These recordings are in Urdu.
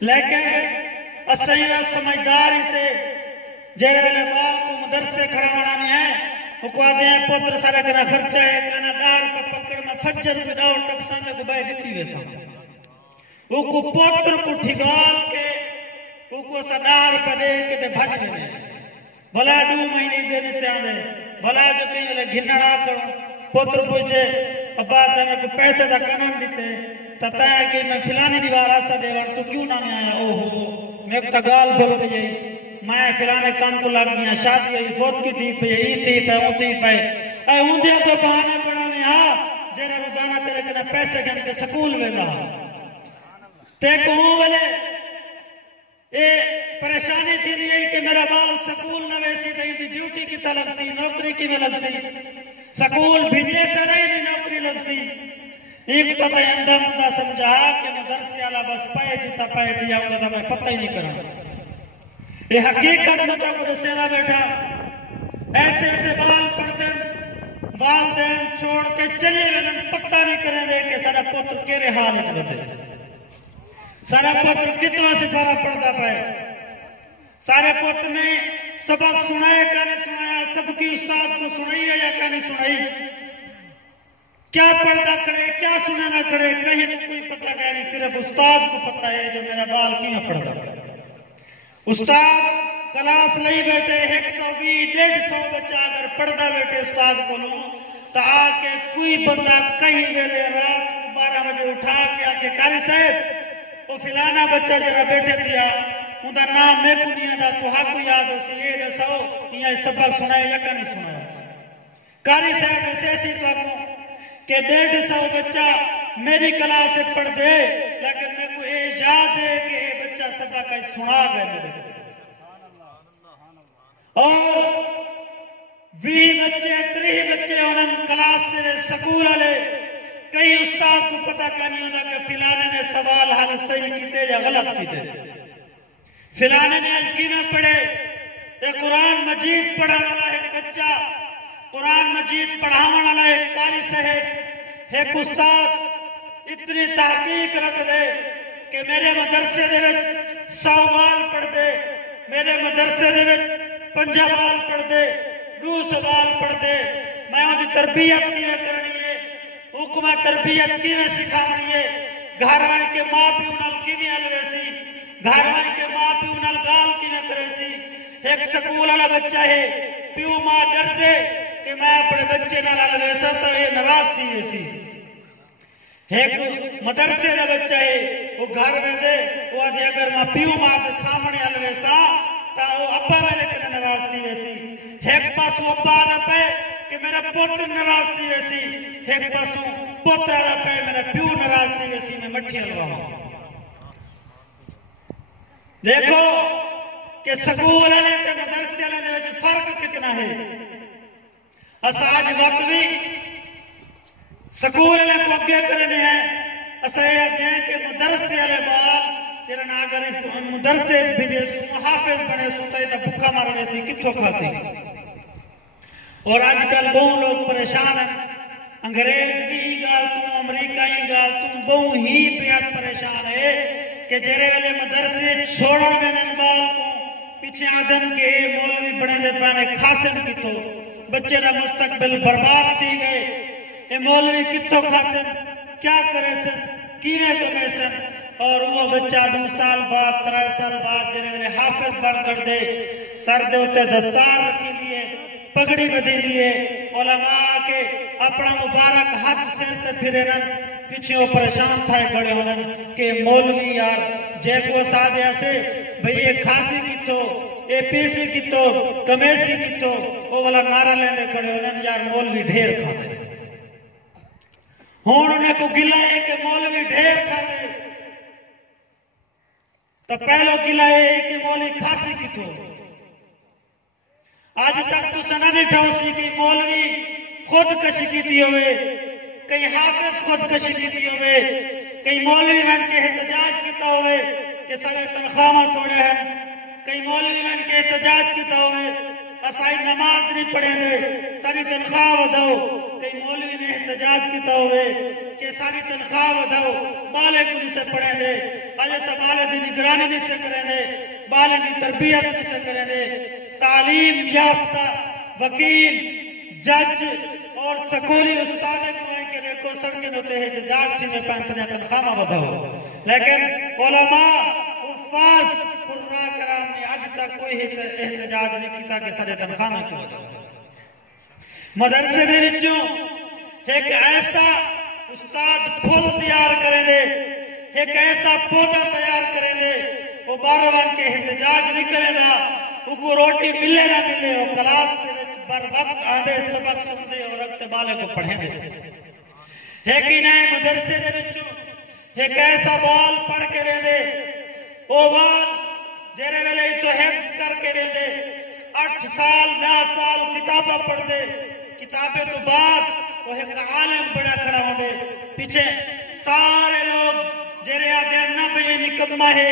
لیکن اسیہ سمجھداری سے جیرے بال کو مدرسے کھڑا بنانی ہے وہ کو آدھے ہیں پوتر سارے کنا خرچہ ہے کنا دار پر پکڑ میں فجر کو ڈاؤ ٹپ سانجا کو بائے دیتی ویسا وہ کو پوتر کو ٹھگال کے وہ کو صدار پر دے کے دے بھج میں بھلا 2 مہینے دے سے آدھے بھلا جو کہیں لے گھنڑا کرو پوتر پوچھ دے ابا تمہیں کو پیسے دا قانون دیتے تتایا کہ میں فلانی دیوار آسا دے وار تو کیوں نہ میں آیا اوہ میں ایک تگال بھول گئی میں فلانے کام کو لگ گیا شادی ہوئی فوت کی تھی پہ ای تھی پہ او تھی پہ اے اندھے کو بہانے پڑا میں جیرے روزانہ تیرے کنے پیسے گن کے سکول میں دا تے کہوں والے اے پریشانی تھی نہیں کہ میرا بال سکول نہ ویسی دہی دی ڈیوٹی کی طلب سی نوکری کی میں لگ سی سکول بھیجے سے رہی دی نوکری لگ سی ایک تو تے اندم دا سمجھا کہ مدرسی والا بس پائے جتا پائے جیا ہوگا تو میں پتہ ہی نہیں کروں یہ حقیقت مطلب مدرسے نہ بیٹھا ایسے ایسے بال پڑھ دیں والدین چھوڑ کے چلے ویلن پتہ نہیں کریں دے کہ سارا پتر کیرے حال اتنے دے سارا پتر کتنا سپارہ پڑھتا پائے سارے پتر نے سبق سنائے کہ نہیں سنایا سب کی استاد کو سنائی ہے یا کہ نہیں سنائی کیا پڑھتا کھڑے کیا سنانا کھڑے کہیں تو کوئی پتہ کہ نہیں صرف استاد کو پتہ ہے جو میرا بال کیوں پڑھتا استاد کلاس نہیں بیٹھے 120 150 بچہ اگر پڑھتا بیٹھے استاد کو لوں تو آکے کوئی بندہ کہیں ویلے رات کو 12 بجے اٹھا کے آکے قاری صاحب وہ فلانا بچہ جرا بیٹھے تھیا اندھا نام میں کنیا دا تو حق یاد ہو سی یہ دساؤ یہ سبق سنائے یا کہ نہیں سنائے قاری صاحب ایسے ایسی تو آکوں کہ 150 بچہ میری کلاس سے پڑھ دے لیکن میں کو یاد ہے کہ یہ بچہ سبق کا سنا گئے میرے اور 20 بچے 30 بچے انہوں کلاس سے سکول والے کئی استاد کو پتہ نہیں ہوتا کہ فلانے نے سوال حل صحیح کیتے یا غلط کیتے فلانے نے الکی میں پڑھے یہ قرآن مجید پڑھانے والا ایک بچہ قرآن مجید پڑھانے والا ایک قاری صاحب ایک استاد اتنی تحقیق رکھ دے کہ میرے مدرسے دے وچ 100 بال پڑھ دے میرے مدرسے دے وچ 50 بال پڑھ دے 200 بال پڑھ دے میں ان کی تربیت کی میں کرنی ہے حکمہ تربیت کی میں سکھانی ہے گھروان کے ماں پیو نال کی میں الویسی گھروان کے ماں پیو نال گال کی میں کرے سی ایک سکول والا بچہ ہے پیو ماں ڈر دے کہ میں اپنے بچے نال الویسا تو یہ ناراض تھی ویسی ایک مدرسے کا بچہ ہے وہ گھر میں دے وہ آدھی اگر میں پیو ماں دے سامنے الویسا تو وہ ابا میں لیکن ناراض تھی ویسی ایک پاس وہ ابا آدھا پہ کہ میرا پوتر ناراض تھی ویسی ایک پاسوں پوتر آدھا پہ میرا پیو ناراض تھی ویسی میں مٹھی ہلواؤں دیکھو کہ سکول والے تے مدرسے والے میں فرق کتنا ہے اساج وقت بھی سکول والے کو اگے کرنے ہیں اسا یہ دیں کہ مدرسے والے بال تیرا اگر اس کو مدرسے بھیجے سو حافظ بنے سو تے بھوکا مارنے سی کتھوں کھاسی اور آج کل بہت لوگ پریشان ہیں انگریز بھی ہی گال تم امریکہ ہی گال تم بہت ہی بیعت پریشان ہے کہ جیرے والے مدرسے چھوڑن میں ننبال کو پیچھے آدھن کے مولوی بڑھیں دے پانے خاسن کی تو بچے دا مستقبل برباد تھی گئے اے مولوی کتوں خاسن کیا کرے سن کیویں کمے سن اور وہ بچہ 2 سال بعد 3 سال بعد جنہیں والے حافظ بن کر دے سر دے ہوتے دستار رکھی دیئے پگڑی بدھی دیئے علماء کے اپنا مبارک ہاتھ سے پھرے نن پیچھے وہ پریشان تھائے کھڑے ہونن کہ مولوی یار جے کو سادھیا سے بھئی یہ کھاسی کی تو اے پیسی کی تو کمیسی کی تو وہ والا نعرہ لیندے کھڑے ہونن یار مولوی ڈھیر کھا دے ہون انہیں کو گلہ ہے کہ مولوی ڈھیر کھا دے تو پہلو گلہ ہے کہ مولوی کھاسی کی تو آج تک تو سنہ دیٹھا اسی کہ مولوی خود کشی کی دی ہوئے کئی حافظ خود کشی کی دی ہوئے کئی مولوی من کے احتجاج کیتا ہوئے کہ سارے تنخواہ توڑے ہیں کئی مولوی من کے احتجاج کیتا ہوئے اسائی نماز نہیں پڑھے دے ساری تنخواہ وداؤ کئی مولوی نے احتجاج کیتا ہوئے کہ ساری تنخواہ ودھاؤ بالے کو نہیں سے پڑھیں دے آج سے بالے دی نگرانی نہیں سے کریں دے بالے دی تربیت نہیں سے کریں دے تعلیم یافتہ وکیل جج اور سکولی استاد کو آئیں کے ریکو سڑکیں ہوتے ہیں جاگ چیزیں پینسنے تنخواہ ودھاؤ لیکن علماء حفاظ قرآن کرام نے آج تک کوئی احتجاج نہیں کیتا کہ سارے تنخواہ کو ودھاؤ مدرسے دے وچوں ایک ایسا استاد پھول تیار کریں دے ایک ایسا پودا تیار کریں دے وہ باروان کے احتجاج نہیں کریں دا وہ کو روٹی ملے نہ ملے وہ کلاس کے بر وقت آدھے سبق سن دے اور رکھتے بالے کو پڑھیں دے ایک ہی نئے مدرسے دے وچوں ایک ایسا بال پڑھ کے لیں دے وہ بال جیرے ویلے تو حفظ کر کے لیں دے 8 سال 10 سال کتابہ پڑھ دے کتابیں تو بعد وہ ایک عالم بڑا کھڑا ہوں دے پیچھے سارے لوگ جیرے آدھے نہ بھئی نکمہ ہے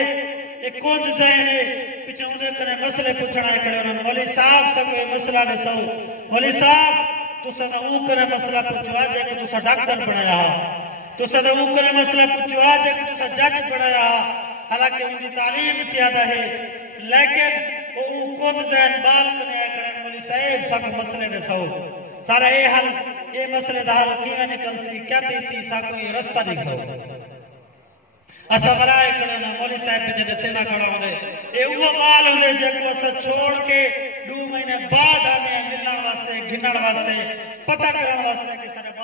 ایک کونج ذہن ہے پیچھے انہیں کرنے مسئلے پوچھنا ہے کھڑے انہوں مولی صاحب سا کوئی مسئلہ نہیں سو مولی صاحب تو سا اون کرنے مسئلہ پوچھوا جائے کہ تو سا ڈاکٹر بڑھا رہا تو سا اون کرنے مسئلہ پوچھوا جائے کہ تو سا جج بڑھا رہا حالانکہ ان کی تعلیم زیادہ ہے لیکن وہ کونج ذہن بال کرنے آئے کھڑے مولی صاحب سا کوئی مسئلے نہیں سو سارا یہ حل یہ مسئلے دا حل کیویں نکل سی کیا تیسی سا کوئی رستہ نکلو اسا غلائے کھڑے نا مولی صاحب پہ جنہیں سینا کھڑا ہوں دے اے وہ بال ہوں دے جکو اسا چھوڑ کے 2 مہینے بعد آنے ملن واسطے گھنن واسطے پتہ کرن واسطے کہ سارے